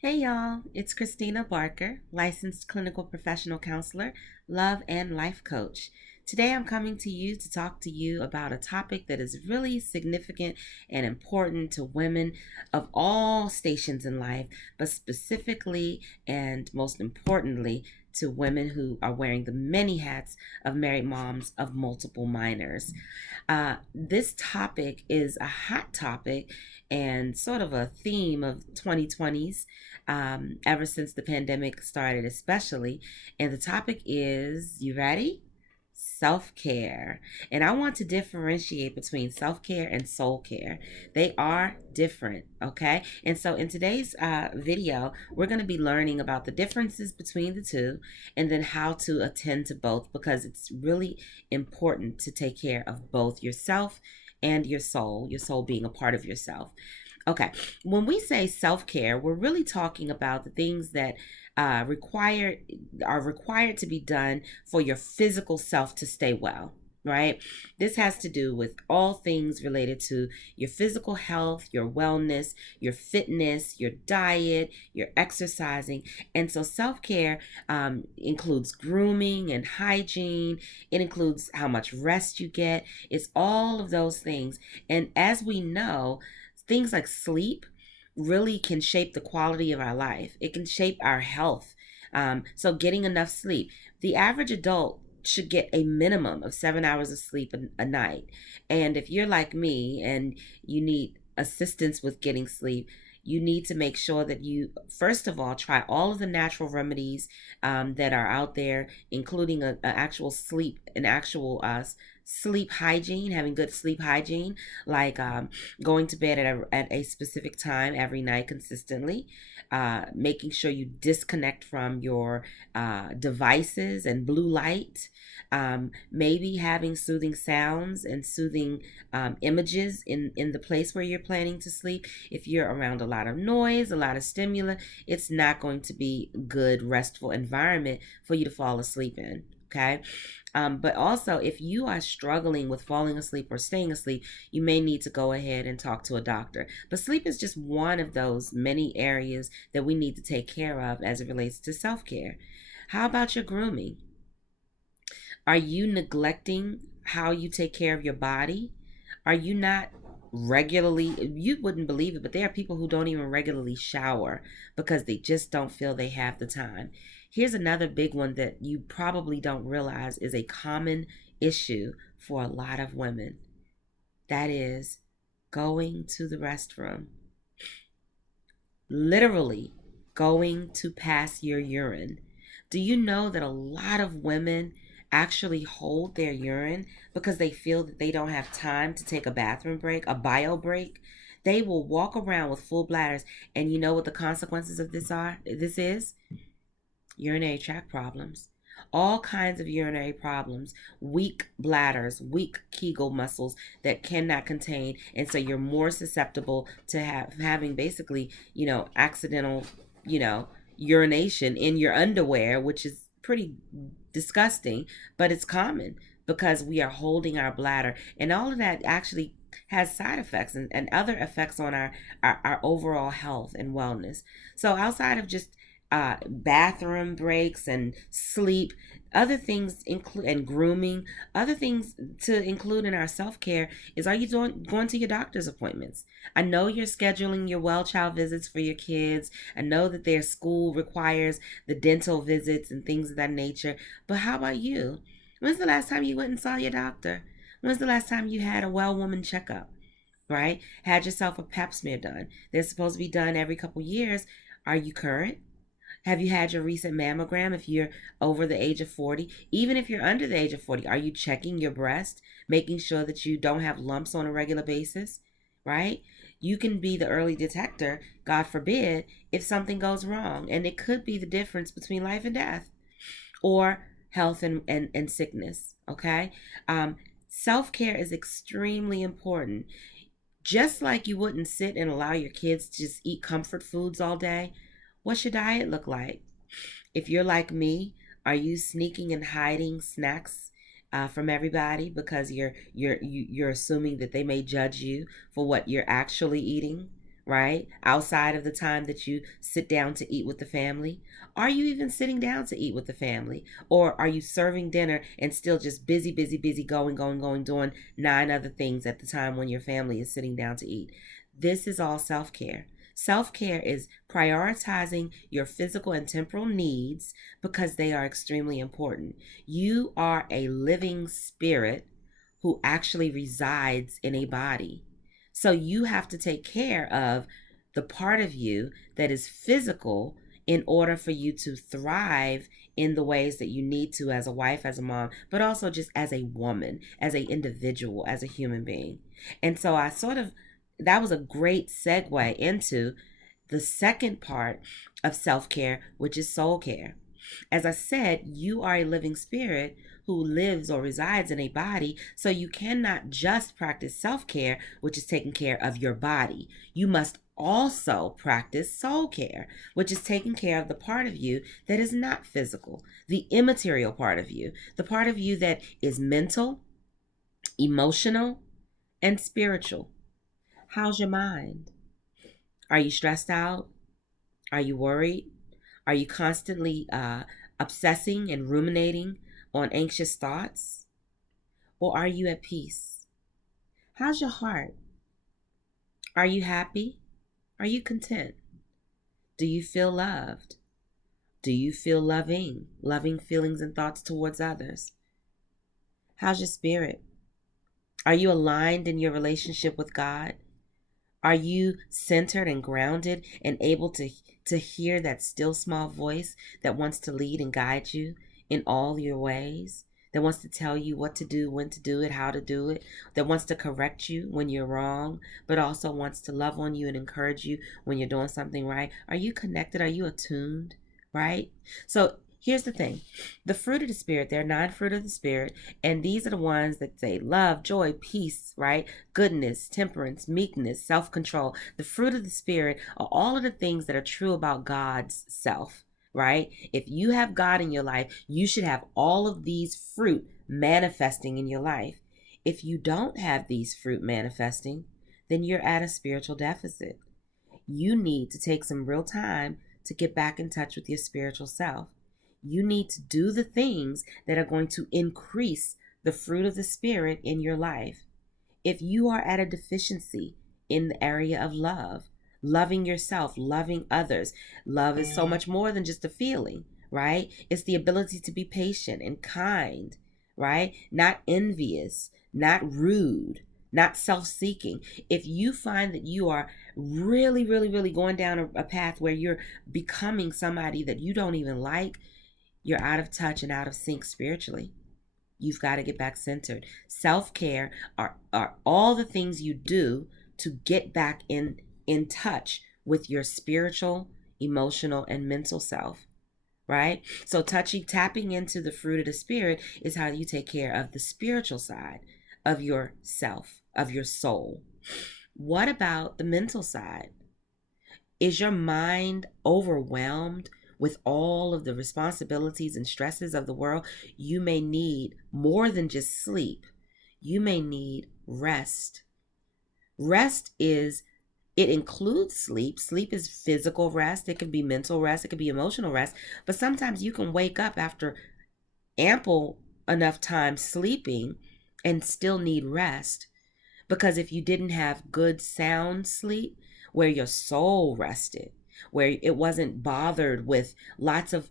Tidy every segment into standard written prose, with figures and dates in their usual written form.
Hey y'all, it's Christina Barker, licensed clinical professional counselor, love and life coach. Today I'm coming to you to talk to you about a topic that is really significant and important to women of all stations in life, but specifically and most importantly to women who are wearing the many hats of married moms of multiple minors. This topic is a hot topic and sort of a theme of 2020s, ever since the pandemic started, especially. And the topic is, you ready? Self care. And I want to differentiate between self care and soul care. They are different, okay? And so in today's video, we're going to be learning about the differences between the two and then how to attend to both because it's really important to take care of both yourself and your soul being a part of yourself. Okay, when we say self care, we're really talking about the things that require are required to be done for your physical self to stay well. Right? This has to do with all things related to your physical health, your wellness, your fitness, your diet, your exercising. And so self care includes grooming and hygiene. It includes how much rest you get. It's all of those things. And as we know, things like sleep really can shape the quality of our life. It can shape our health. So, getting enough sleep. The average adult should get a minimum of 7 hours of sleep a night. And if you're like me and you need assistance with getting sleep, you need to make sure that you, first of all, try all of the natural remedies that are out there, including an actual sleep hygiene, having good sleep hygiene, like going to bed at a specific time every night consistently, making sure you disconnect from your devices and blue light, maybe having soothing sounds and soothing images in the place where you're planning to sleep. If you're around a lot of noise, a lot of stimuli, it's not going to be a good, restful environment for you to fall asleep in. Okay. But also, if you are struggling with falling asleep or staying asleep, you may need to go ahead and talk to a doctor. But sleep is just one of those many areas that we need to take care of as it relates to self care. How about your grooming? Are you neglecting how you take care of your body? Are you not regularly, you wouldn't believe it, but there are people who don't even regularly shower because they just don't feel they have the time. Here's another big one that you probably don't realize is a common issue for a lot of women. That is going to the restroom. Literally going to pass your urine. Do you know that a lot of women actually hold their urine because they feel that they don't have time to take a bathroom break, a bio break? They will walk around with full bladders, and you know what the consequences of this are? This is urinary tract problems, all kinds of urinary problems, weak bladders, weak Kegel muscles that cannot contain, and so you're more susceptible to having basically, accidental, urination in your underwear, which is pretty disgusting, but it's common because we are holding our bladder, and all of that actually has side effects and other effects on our overall health and wellness. So outside of just bathroom breaks and sleep, other things include, and grooming, other things to include in our self-care is, are you going to your doctor's appointments? I know you're scheduling your well child visits for your kids. I know that their school requires the dental visits and things of that nature, but how about you? When's the last time you went and saw your doctor? When's the last time you had a well woman checkup? Right? Had yourself a pap smear done. They're supposed to be done every couple years. Are you current? Have you had your recent mammogram if you're over the age of 40? Even if you're under the age of 40, are you checking your breast, making sure that you don't have lumps on a regular basis? Right? You can be the early detector, God forbid, if something goes wrong. And it could be the difference between life and death or health and sickness. Okay? Self care is extremely important. Just like you wouldn't sit and allow your kids to just eat comfort foods all day, what's your diet look like? If you're like me, are you sneaking and hiding snacks from everybody because you're assuming that they may judge you for what you're actually eating, right? Outside of the time that you sit down to eat with the family. Are you even sitting down to eat with the family? Or are you serving dinner and still just busy, busy, busy, going, doing 9 other things at the time when your family is sitting down to eat? This is all self care. Self care is prioritizing your physical and temporal needs because they are extremely important. You are a living spirit who actually resides in a body. So you have to take care of the part of you that is physical in order for you to thrive in the ways that you need to as a wife, as a mom, but also just as a woman, as an individual, as a human being. And so that was a great segue into the second part of self care, which is soul care. As I said, you are a living spirit who lives or resides in a body, so you cannot just practice self care, which is taking care of your body. You must also practice soul care, which is taking care of the part of you that is not physical, the immaterial part of you, the part of you that is mental, emotional, and spiritual. How's your mind? Are you stressed out? Are you worried? Are you constantly obsessing and ruminating on anxious thoughts? Or are you at peace? How's your heart? Are you happy? Are you content? Do you feel loved? Do you feel loving feelings and thoughts towards others? How's your spirit? Are you aligned in your relationship with God? Are you centered and grounded and able to hear that still small voice that wants to lead and guide you in all your ways? That wants to tell you what to do, when to do it, how to do it, that wants to correct you when you're wrong, but also wants to love on you and encourage you when you're doing something right. Are you connected? Are you attuned? Right? So here's the thing. The fruit of the Spirit, there are 9 fruit of the Spirit, and these are the ones that say love, joy, peace, right? Goodness, temperance, meekness, self-control. The fruit of the Spirit are all of the things that are true about God's self, right? If you have God in your life, you should have all of these fruit manifesting in your life. If you don't have these fruit manifesting, then you're at a spiritual deficit. You need to take some real time to get back in touch with your spiritual self. You need to do the things that are going to increase the fruit of the Spirit in your life. If you are at a deficiency in the area of love, loving yourself, loving others, love is so much more than just a feeling, right? It's the ability to be patient and kind, right? Not envious, not rude, not self seeking. If you find that you are really, really, really going down a path where you're becoming somebody that you don't even like, you're out of touch and out of sync spiritually. You've got to get back centered. Self-care are all the things you do to get back in touch with your spiritual, emotional, and mental self, right? So tapping into the fruit of the Spirit is how you take care of the spiritual side of your self, of your soul. What about the mental side? Is your mind overwhelmed with all of the responsibilities and stresses of the world? You may need more than just sleep. You may need rest. Rest it includes sleep. Sleep is physical rest. It can be mental rest. It can be emotional rest. But sometimes you can wake up after ample enough time sleeping and still need rest. Because if you didn't have good sound sleep where your soul rested, where it wasn't bothered with lots of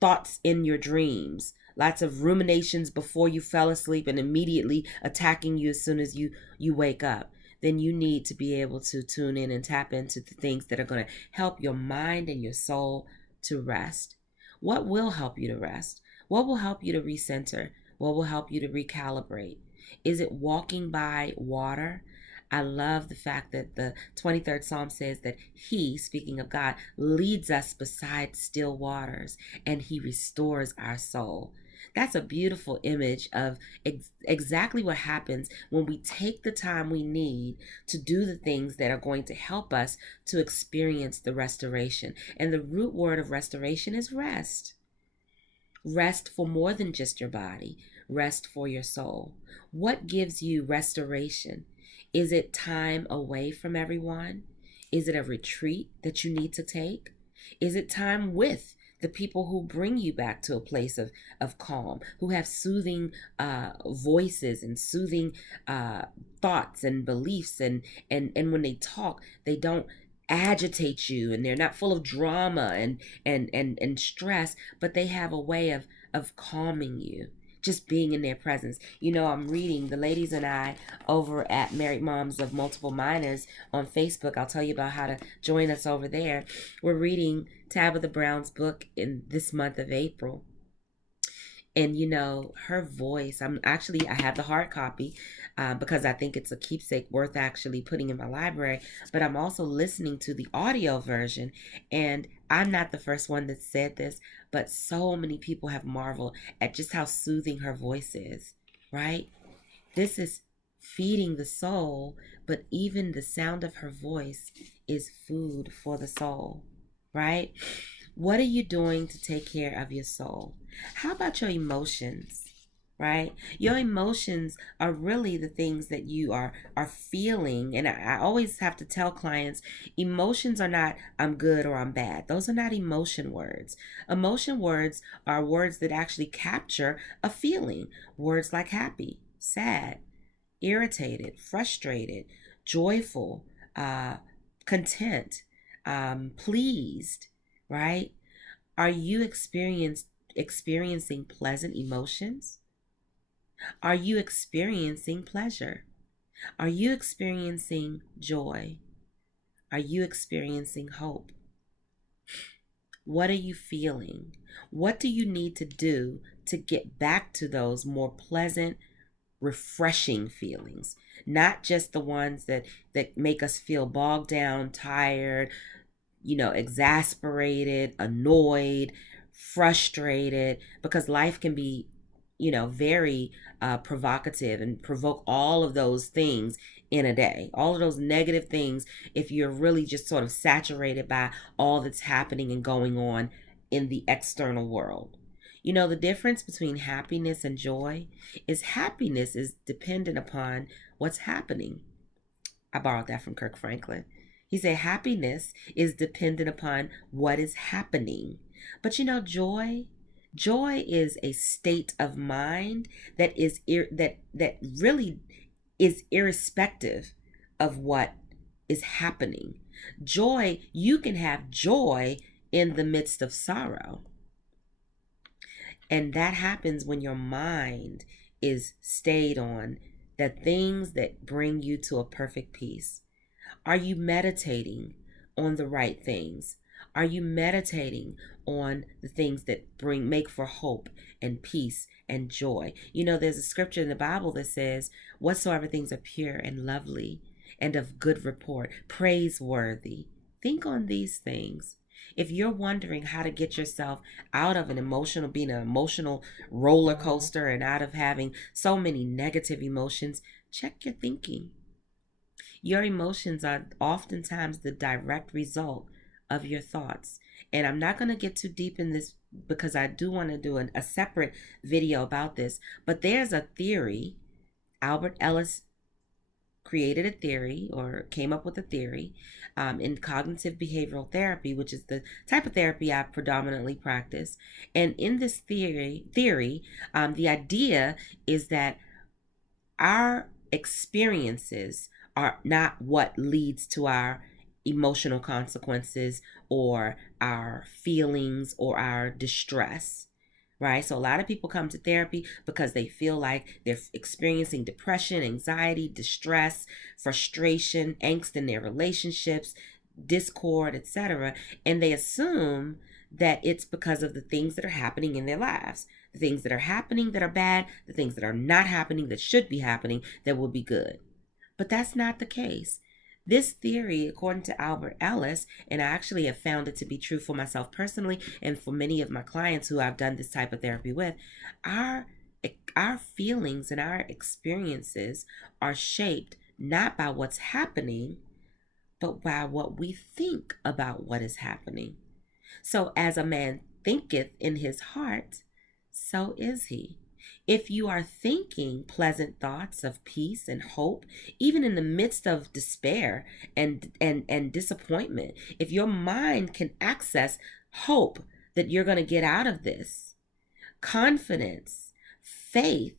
thoughts in your dreams, lots of ruminations before you fell asleep and immediately attacking you as soon as you wake up, then you need to be able to tune in and tap into the things that are going to help your mind and your soul to rest. What will help you to rest? What will help you to recenter? What will help you to recalibrate? Is it walking by water? I love the fact that the 23rd Psalm says that He, speaking of God, leads us beside still waters and He restores our soul. That's a beautiful image of exactly what happens when we take the time we need to do the things that are going to help us to experience the restoration. And the root word of restoration is rest. Rest for more than just your body, rest for your soul. What gives you restoration? Is it time away from everyone? Is it a retreat that you need to take? Is it time with the people who bring you back to a place of calm, who have soothing voices and soothing uh, thoughts and beliefs, and when they talk, they don't agitate you, and they're not full of drama and stress, but they have a way of calming you, just being in their presence. I'm reading the ladies and I over at Married Moms of Multiple Minors on Facebook. I'll tell you about how to join us over there. We're reading Tabitha Brown's book in this month of April. And her voice, I have the hard copy because I think it's a keepsake worth actually putting in my library, but I'm also listening to the audio version. And I'm not the first one that said this, but so many people have marveled at just how soothing her voice is, right? This is feeding the soul, but even the sound of her voice is food for the soul, right? What are you doing to take care of your soul? How about your emotions? Right? Your emotions are really the things that you are feeling. And I always have to tell clients, emotions are not I'm good or I'm bad. Those are not emotion words. Emotion words are words that actually capture a feeling. Words like happy, sad, irritated, frustrated, joyful, content, pleased, right? Are you experiencing pleasant emotions? Are you experiencing pleasure? Are you experiencing joy? Are you experiencing hope? What are you feeling? What do you need to do to get back to those more pleasant, refreshing feelings? Not just the ones that make us feel bogged down, tired, exasperated, annoyed, frustrated, because life can be, very provocative and provoke all of those things in a day. All of those negative things, if you're really just sort of saturated by all that's happening and going on in the external world. The difference between happiness and joy is happiness is dependent upon what's happening. I borrowed that from Kirk Franklin. He said happiness is dependent upon what is happening. But joy is a state of mind that is that really is irrespective of what is happening. Joy, you can have joy in the midst of sorrow. And that happens when your mind is stayed on the things that bring you to a perfect peace. Are you meditating on the right things? Are you meditating on the things that make for hope and peace and joy? There's a scripture in the Bible that says, whatsoever things are pure and lovely and of good report, praiseworthy. Think on these things. If you're wondering how to get yourself out of being an emotional roller coaster and out of having so many negative emotions, check your thinking. Your emotions are oftentimes the direct result of your thoughts. And I'm not going to get too deep in this because I do want to do a separate video about this. But there's a theory. Albert Ellis created a theory or came up with a theory in cognitive behavioral therapy, which is the type of therapy I predominantly practice. And in this theory, the idea is that our experiences are not what leads to our emotional consequences or our feelings or our distress, right? So a lot of people come to therapy because they feel like they're experiencing depression, anxiety, distress, frustration, angst in their relationships, discord, etc. And they assume that it's because of the things that are happening in their lives. The things that are happening that are bad, the things that are not happening that should be happening that will be good. But that's not the case. This theory, according to Albert Ellis, and I actually have found it to be true for myself personally and for many of my clients who I've done this type of therapy with, our feelings and our experiences are shaped not by what's happening, but by what we think about what is happening. So as a man thinketh in his heart, so is he. If you are thinking pleasant thoughts of peace and hope, even in the midst of despair and disappointment, if your mind can access hope that you're going to get out of this, confidence, faith,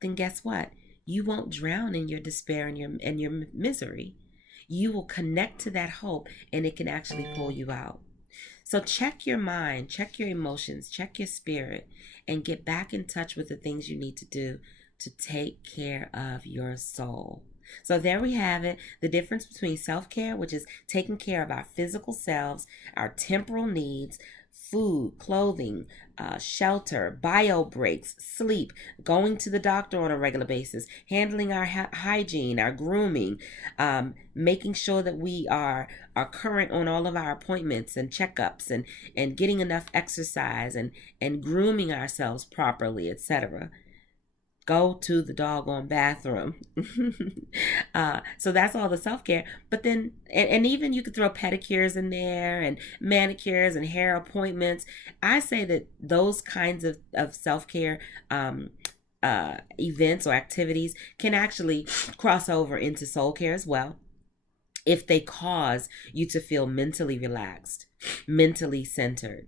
then guess what? You won't drown in your despair and your misery. You will connect to that hope and it can actually pull you out. So check your mind, check your emotions, check your spirit, and get back in touch with the things you need to do to take care of your soul. So there we have it, the difference between self-care, which is taking care of our physical selves, our temporal needs, food, clothing, shelter, bio breaks, sleep, going to the doctor on a regular basis, handling our hygiene, our grooming, making sure that we are current on all of our appointments and checkups, and getting enough exercise, and grooming ourselves properly, etc. Go to the doggone bathroom. So that's all the self-care. But then, and even you could throw pedicures in there and manicures and hair appointments. I say that those kinds of self-care events or activities can actually cross over into soul care as well, if they cause you to feel mentally relaxed, mentally centered,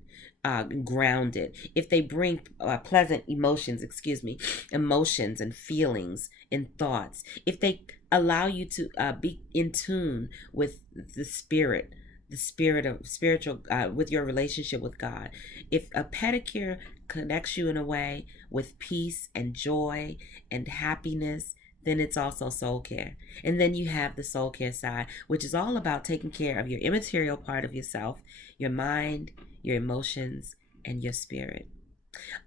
grounded, if they bring pleasant emotions and feelings and thoughts, if they allow you to be in tune with the spirit of spiritual, with your relationship with God. If a pedicure connects you in a way with peace and joy and happiness, then it's also soul care. And then you have the soul care side, which is all about taking care of your immaterial part of yourself, your mind, your emotions, and your spirit.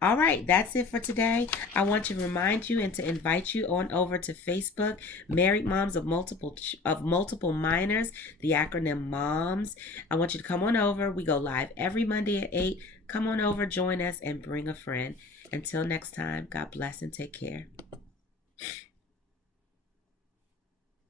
All right, that's it for today. I want to remind you and to invite you on over to Facebook, Married Moms of Multiple Minors, the acronym MOMS. I want you to come on over. We go live every Monday at 8. Come on over, join us, and bring a friend. Until next time, God bless and take care.